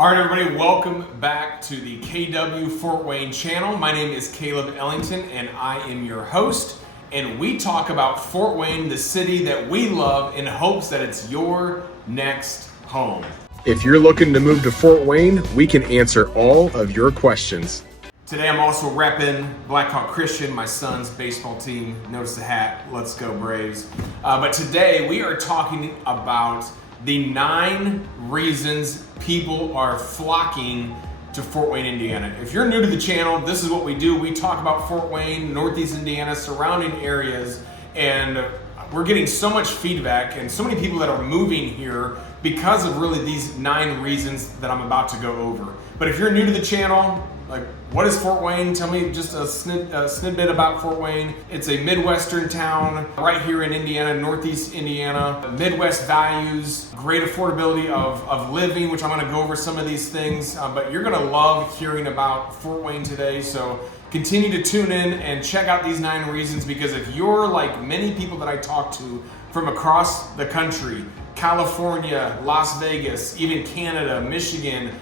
All right, everybody, welcome back to the KW Fort Wayne channel. My name is Caleb Ellington, and I am your host. And we talk about Fort Wayne, the city that we love, in hopes that it's your next home. If you're looking to move to Fort Wayne, we can answer all of your questions. Today, I'm also repping Blackhawk Christian, my son's baseball team. Notice the hat. Let's go Braves. But today, we are talking about the 9 reasons people are flocking to Fort Wayne, Indiana. If you're new to the channel, this is what we do. We talk about Fort Wayne, Northeast Indiana, surrounding areas, and we're getting so much feedback and so many people that are moving here because of really these 9 reasons that I'm about to go over. But if you're new to the channel, like, what is Fort Wayne? Tell me just a snippet about Fort Wayne. It's a Midwestern town right here in Indiana, Northeast Indiana. Midwest values, great affordability of living, which I'm gonna go over some of these things, but you're gonna love hearing about Fort Wayne today. So continue to tune in and check out these 9 reasons, because if you're like many people that I talk to from across the country, California, Las Vegas, even Canada, Michigan,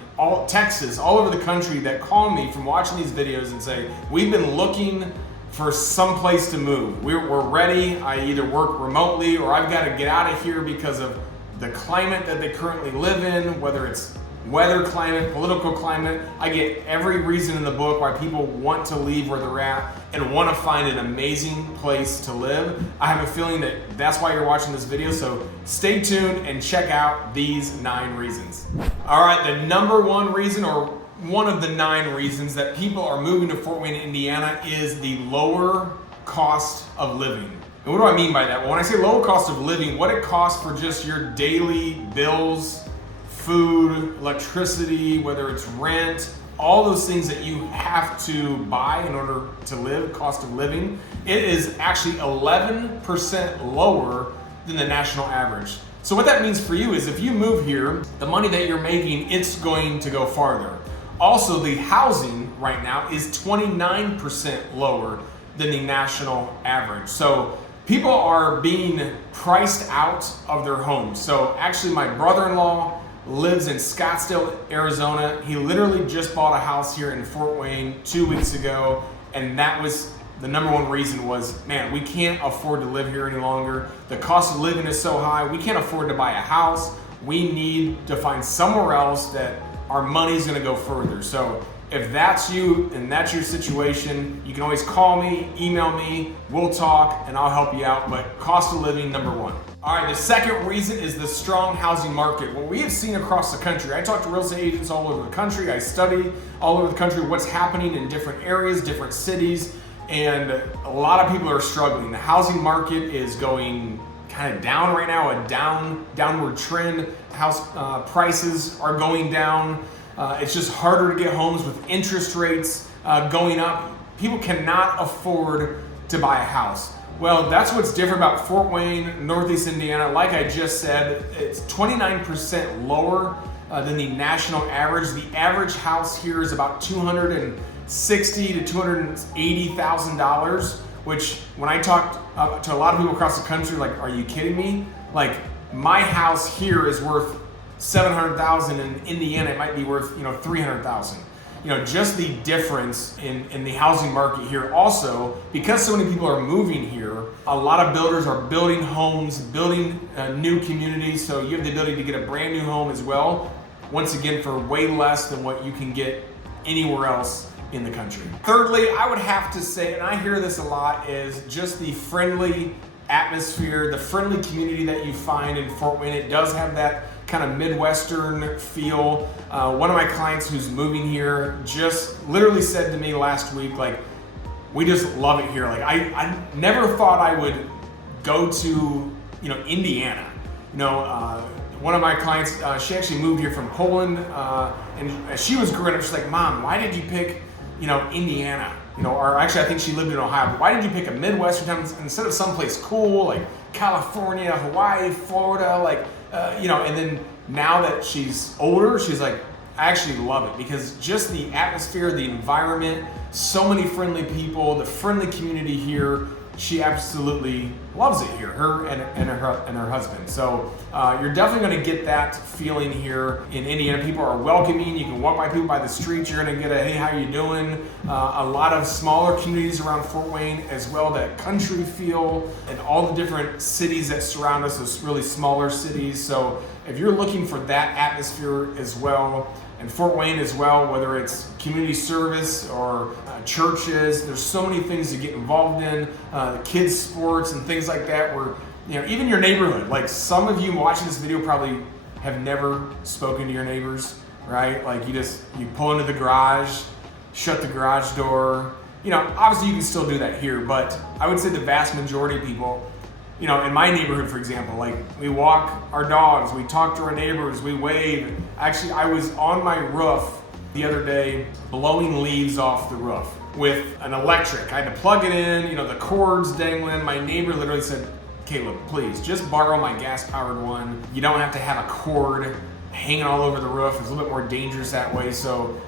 Texas, all over the country, that call me from watching these videos and say, we've been looking for some place to move. We're ready. I either work remotely or I've got to get out of here because of the climate that they currently live in, whether it's weather climate, political climate. I get every reason in the book why people want to leave where they're at and want to find an amazing place to live. I have a feeling that that's why you're watching this video, so stay tuned and check out these 9 reasons. All right, the number 1 reason, or one of the 9 reasons that people are moving to Fort Wayne, Indiana, is the lower cost of living. And what do I mean by that? Well, when I say lower cost of living, what it costs for just your daily bills, food, electricity, whether it's rent, all those things that you have to buy in order to live, cost of living, it is actually 11% lower than the national average. So what that means for you is if you move here, the money that you're making, it's going to go farther. Also, the housing right now is 29% lower than the national average. So people are being priced out of their homes. So actually, my brother-in-law lives in Scottsdale, Arizona. He literally just bought a house here in Fort Wayne 2 weeks ago, and that was the number 1 reason was, man, we can't afford to live here any longer. The cost of living is so high, we can't afford to buy a house. We need to find somewhere else that our money's gonna go further. So if that's you and that's your situation, you can always call me, email me, we'll talk, and I'll help you out. But cost of living, number 1. All right, the second reason is the strong housing market. What we have seen across the country, I talk to real estate agents all over the country. I study all over the country what's happening in different areas, different cities, and a lot of people are struggling. The housing market is going kind of down right now, a downward trend. House prices are going down. It's just harder to get homes with interest rates going up. People cannot afford to buy a house. Well, that's what's different about Fort Wayne, Northeast Indiana. Like I just said, it's 29% lower than the national average. The average house here is about $260,000 to $280,000, which when I talked to a lot of people across the country, like, are you kidding me? Like, my house here is worth $700,000. In Indiana, it might be worth, $300,000. Just the difference in the housing market here. Also, because so many people are moving here, a lot of builders are building homes, building new communities, so you have the ability to get a brand new home as well, once again, for way less than what you can get anywhere else in the country. Thirdly, I would have to say, and I hear this a lot, is just the friendly atmosphere, the friendly community that you find in Fort Wayne. It does have that kind of Midwestern feel. One of my clients who's moving here just literally said to me last week, like, we just love it here. Like, I never thought I would go to, Indiana. One of my clients, she actually moved here from Poland, and she was growing up, she's like, Mom, why did you pick, Indiana? Or actually I think she lived in Ohio, but why did you pick a Midwestern town instead of someplace cool like California, Hawaii, Florida, and then now that she's older, she's like, I actually love it because just the atmosphere, the environment, so many friendly people, the friendly community here, she absolutely loves it here, her and her husband. So you're definitely going to get that feeling here in Indiana. People are welcoming. You can walk by people by the street. You're going to get a, hey, how you doing? A lot of smaller communities around Fort Wayne as well, that country feel, and all the different cities that surround us, those really smaller cities. So if you're looking for that atmosphere as well, and Fort Wayne as well, whether it's community service or churches, there's so many things to get involved in, kids sports and things like that, where, even your neighborhood, like some of you watching this video probably have never spoken to your neighbors, right? Like you pull into the garage, shut the garage door. Obviously you can still do that here, but I would say the vast majority of people, in my neighborhood, for example, like we walk our dogs, we talk to our neighbors, we wave. Actually, I was on my roof the other day blowing leaves off the roof with an electric. I had to plug it in, the cords dangling. My neighbor literally said, Caleb, please just borrow my gas powered one. You don't have to have a cord hanging all over the roof. It's a little bit more dangerous that way. So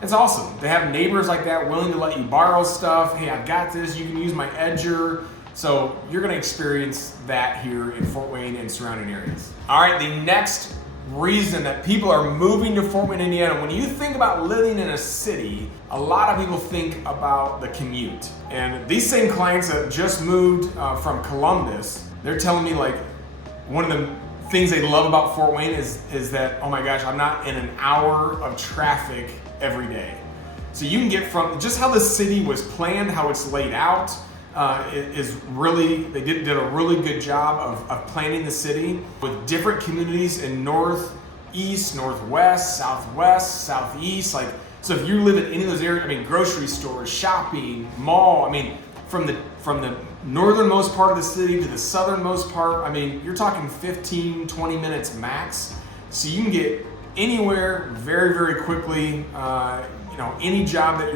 it's awesome to have neighbors like that willing to let you borrow stuff. Hey, I've got this, you can use my edger. So you're going to experience that here in Fort Wayne and surrounding areas. All right, the next reason that people are moving to Fort Wayne, Indiana, when you think about living in a city, a lot of people think about the commute. And these same clients that just moved from Columbus, they're telling me like one of the things they love about Fort Wayne is that, oh my gosh, I'm not in an hour of traffic every day. So you can get from just how the city was planned, how it's laid out, they did a really good job of planning the city with different communities in north, east, northwest, southwest, southeast. So if you live in any of those areas, grocery stores, shopping, mall, from the northernmost part of the city to the southernmost part, you're talking 15, 20 minutes max. So you can get anywhere very, very quickly. Any job that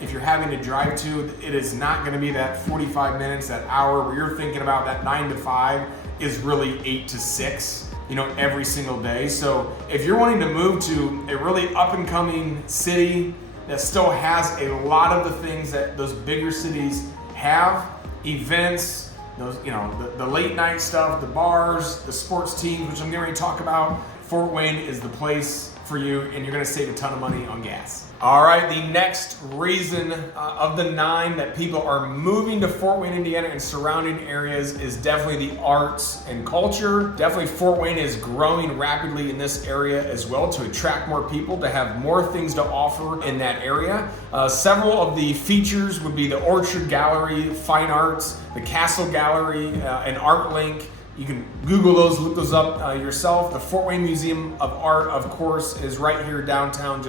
if you're having to drive to, it is not going to be that 45 minutes, that hour where you're thinking about that 9 to 5 is really 8 to 6, every single day. So if you're wanting to move to a really up and coming city that still has a lot of the things that those bigger cities have, events, those, the late night stuff, the bars, the sports teams, which I'm going to talk about, Fort Wayne is the place for you, and you're going to save a ton of money on gas. All right, the next reason of the 9 that people are moving to Fort Wayne, Indiana and surrounding areas is definitely the arts and culture. Definitely Fort Wayne is growing rapidly in this area as well to attract more people, to have more things to offer in that area. Several of the features would be the Orchard Gallery, Fine Arts, the Castle Gallery, and Art Link. You can Google those, look those up yourself. The Fort Wayne Museum of Art, of course, is right here downtown.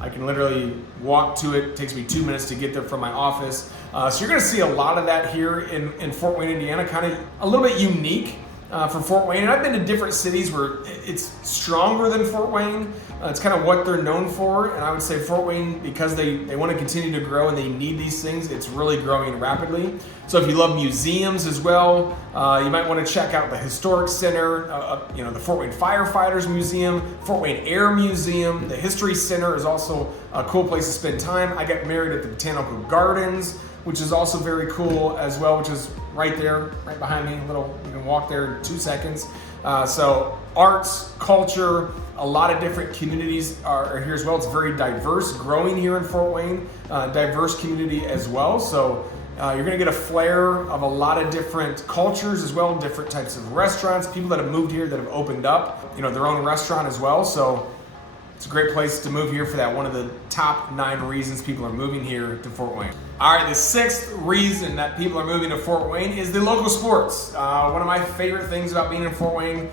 I can literally walk to it. It takes me 2 minutes to get there from my office. So you're going to see a lot of that here in Fort Wayne, Indiana, kind of a little bit unique for Fort Wayne. And I've been to different cities where it's stronger than Fort Wayne. It's kind of what they're known for. And I would say Fort Wayne, because they want to continue to grow and they need these things, it's really growing rapidly. So if you love museums as well, you might want to check out the Historic Center, the Fort Wayne Firefighters Museum, Fort Wayne Air Museum. The History Center is also a cool place to spend time. I got married at the Botanical Gardens, which is also very cool as well, which is right there, right behind me. You can walk there in 2 seconds. So arts, culture, a lot of different communities are here as well. It's very diverse, growing here in Fort Wayne, diverse community as well. So you're going to get a flair of a lot of different cultures as well, different types of restaurants, people that have moved here that have opened up, their own restaurant as well. So it's a great place to move here for that. One of the top 9 reasons people are moving here to Fort Wayne. All right, the 6th reason that people are moving to Fort Wayne is the local sports. One of my favorite things about being in Fort Wayne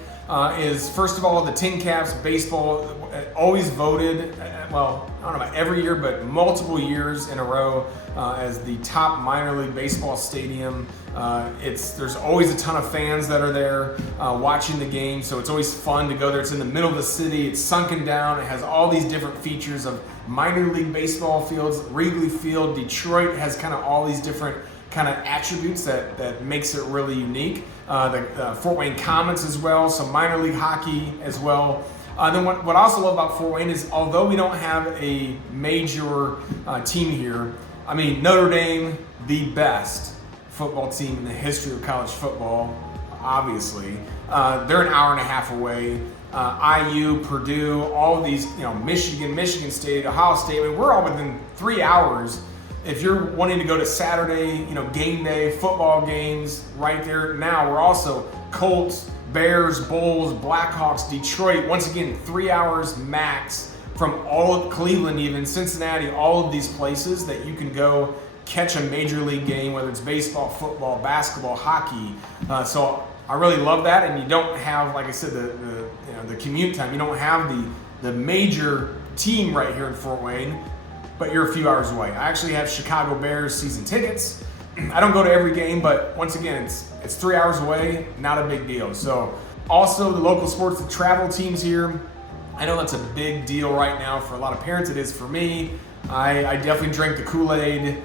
is, first of all, the Tin Caps baseball, always voted, I don't know about every year, but multiple years in a row as the top minor league baseball stadium. There's always a ton of fans that are there watching the game, so it's always fun to go there. It's in the middle of the city, it's sunken down, it has all these different features of minor league baseball fields, Wrigley Field. Detroit has kind of all these different kind of attributes that makes it really unique. The Fort Wayne Comets as well, some minor league hockey as well. Then what I also love about Fort Wayne is, although we don't have a major team here, Notre Dame, the best football team in the history of college football, obviously. They're an hour and a half away. IU, Purdue, all of these, Michigan State, Ohio State. I mean, we're all within 3 hours. If you're wanting to go to Saturday, game day, football games, right there now, we're also Colts, Bears, Bulls, Blackhawks, Detroit. Once again, 3 hours max from all of Cleveland, even Cincinnati, all of these places that you can go catch a major league game, whether it's baseball, football, basketball, hockey. So I really love that, and you don't have, like I said, the commute time. You don't have the major team right here in Fort Wayne, but you're a few hours away. I actually have Chicago Bears season tickets. I don't go to every game, but once again, it's 3 hours away, not a big deal. So also the local sports, the travel teams here, I know that's a big deal right now for a lot of parents. It is for me. I definitely drink the Kool-Aid,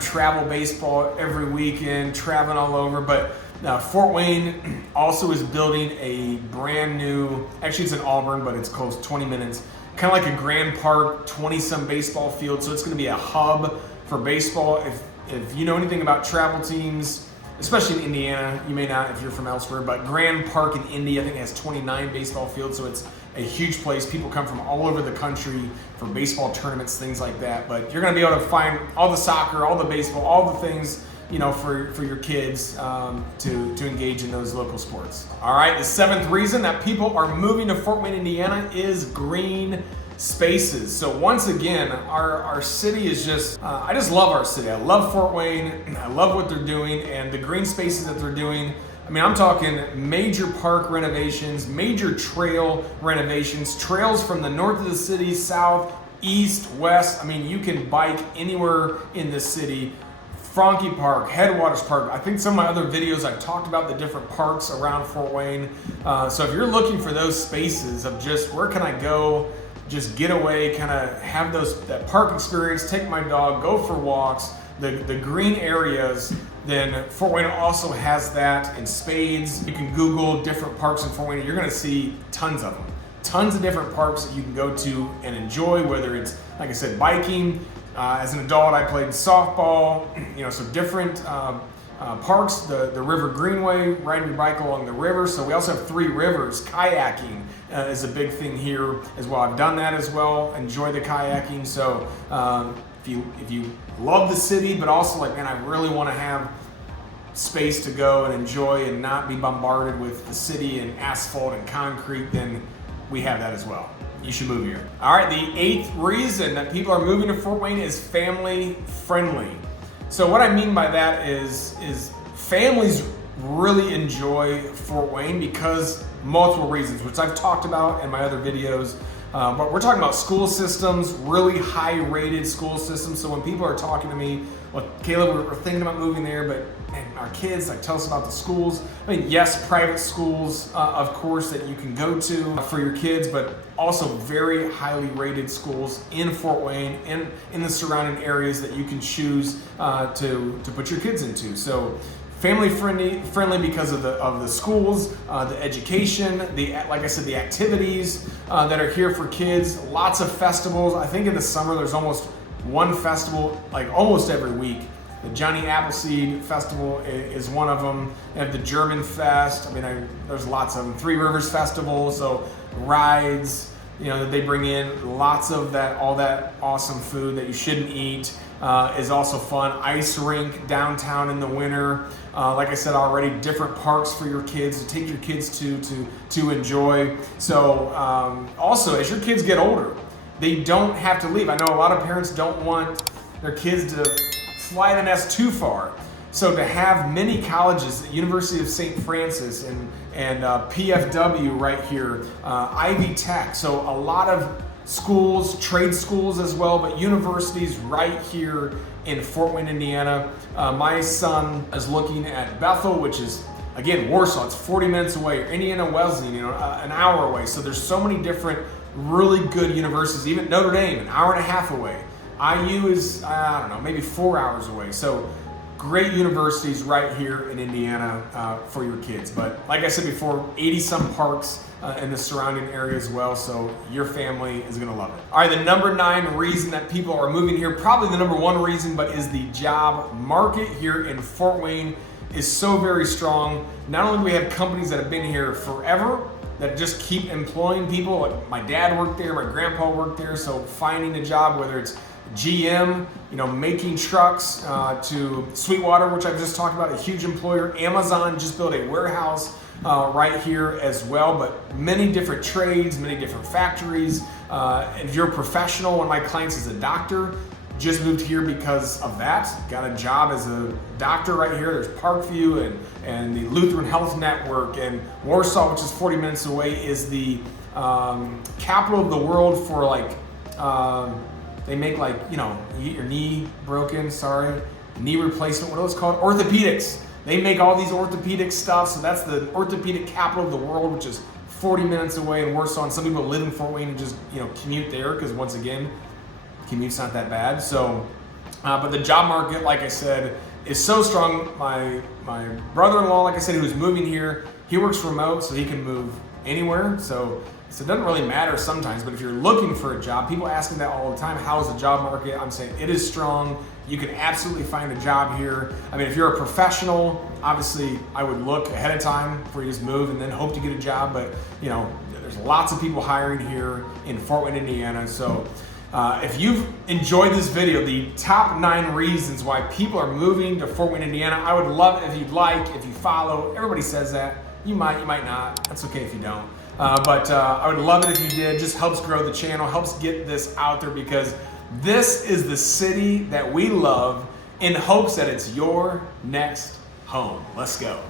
travel baseball every weekend, traveling all over, but Fort Wayne also is building a brand new, actually it's in Auburn, but it's close, 20 minutes, kind of like a Grand Park, 20-some baseball field. So it's going to be a hub for baseball. If you know anything about travel teams, especially in Indiana, you may not if you're from elsewhere, but Grand Park in Indy, I think it has 29 baseball fields, so it's a huge place. People come from all over the country for baseball tournaments, things like that. But you're going to be able to find all the soccer, all the baseball, all the things for your kids to engage in those local sports. All right, the seventh reason that people are moving to Fort Wayne, Indiana is green spaces. So once again, our city is just, I just love our city. I love Fort Wayne. I love what they're doing and the green spaces that they're doing. I mean, I'm talking major park renovations, major trail renovations, trails from the north of the city, south, east, west. I mean, you can bike anywhere in the city. Franke Park, Headwaters Park. I think some of my other videos I've talked about the different parks around Fort Wayne. So if you're looking for those spaces of just where can I go, just get away, kind of have that park experience, take my dog, go for walks, the green areas, then Fort Wayne also has that in spades. You can Google different parks in Fort Wayne. You're going to see tons of them. Tons of different parks that you can go to and enjoy, whether it's, like I said, biking. As an adult, I played softball, so different parks, the River Greenway, riding your bike along the river. So we also have 3 rivers. Kayaking is a big thing here as well. I've done that as well, enjoy the kayaking. So if you love the city, but also like, man, I really want to have space to go and enjoy and not be bombarded with the city and asphalt and concrete, then we have that as well. You should move here. All right, the 8th reason that people are moving to Fort Wayne is family friendly. So what I mean by that is families really enjoy Fort Wayne because multiple reasons, which I've talked about in my other videos. But we're talking about school systems, really high rated school systems. So when people are talking to me, well, Caleb, we're thinking about moving there, but man, our kids, like, tell us about the schools. I mean, yes, private schools, of course, that you can go to for your kids, but also very highly rated schools in Fort Wayne and in the surrounding areas that you can choose to put your kids into. So family friendly because of the schools, the education, like I said, the activities that are here for kids. Lots of festivals. I think in the summer there's almost one festival, like almost every week. The Johnny Appleseed Festival is one of them. They have the German Fest. I mean, there's lots of them. Three Rivers Festival, so rides, that they bring in. Lots of that, all that awesome food that you shouldn't eat is also fun. Ice rink downtown in the winter. Like I said already, different parks for your kids to take your kids to enjoy. So also, as your kids get older, they don't have to leave. I know a lot of parents don't want their kids to fly the nest too far. So to have many colleges, the University of St. Francis and PFW right here, Ivy Tech, so a lot of schools, trade schools as well, but universities right here in Fort Wayne, Indiana. My son is looking at Bethel, which is, again, Warsaw. It's 40 minutes away. Or Indiana Wesleyan, an hour away. So there's so many different really good universities. Even Notre Dame, an hour and a half away. IU is, I don't know, maybe 4 hours away. So great universities right here in Indiana for your kids. But like I said before, 80 some parks in the surrounding area as well, so your family is gonna love it. All right, the number 9 reason that people are moving here, probably the number 1 reason, but is the job market here in Fort Wayne is so very strong. Not only do we have companies that have been here forever, that just keep employing people. Like my dad worked there, my grandpa worked there, so finding a job, whether it's GM, making trucks, to Sweetwater, which I've just talked about, a huge employer. Amazon just built a warehouse right here as well, but many different trades, many different factories. If you're a professional, one of my clients is a doctor, just moved here because of that. Got a job as a doctor right here. There's Parkview and the Lutheran Health Network, and Warsaw, which is 40 minutes away, is the capital of the world for they make your knee broken, knee replacement, what are those called? Orthopedics. They make all these orthopedic stuff, so that's the orthopedic capital of the world, which is 40 minutes away in Warsaw, and some people live in Fort Wayne and just commute there because, once again, commute's not that bad. So, but the job market, like I said, is so strong. My brother-in-law, like I said, who's moving here, he works remote, so he can move anywhere. So it doesn't really matter sometimes, but if you're looking for a job, people ask me that all the time, how is the job market? I'm saying it is strong. You can absolutely find a job here. I mean, if you're a professional, obviously I would look ahead of time before you just move and then hope to get a job, but there's lots of people hiring here in Fort Wayne, Indiana. So if you've enjoyed this video, the top 9 reasons why people are moving to Fort Wayne, Indiana, I would love it if you'd if you follow. Everybody says that. You might not. That's okay if you don't. But I would love it if you did. Just helps grow the channel, helps get this out there, because this is the city that we love in hopes that it's your next home. Let's go.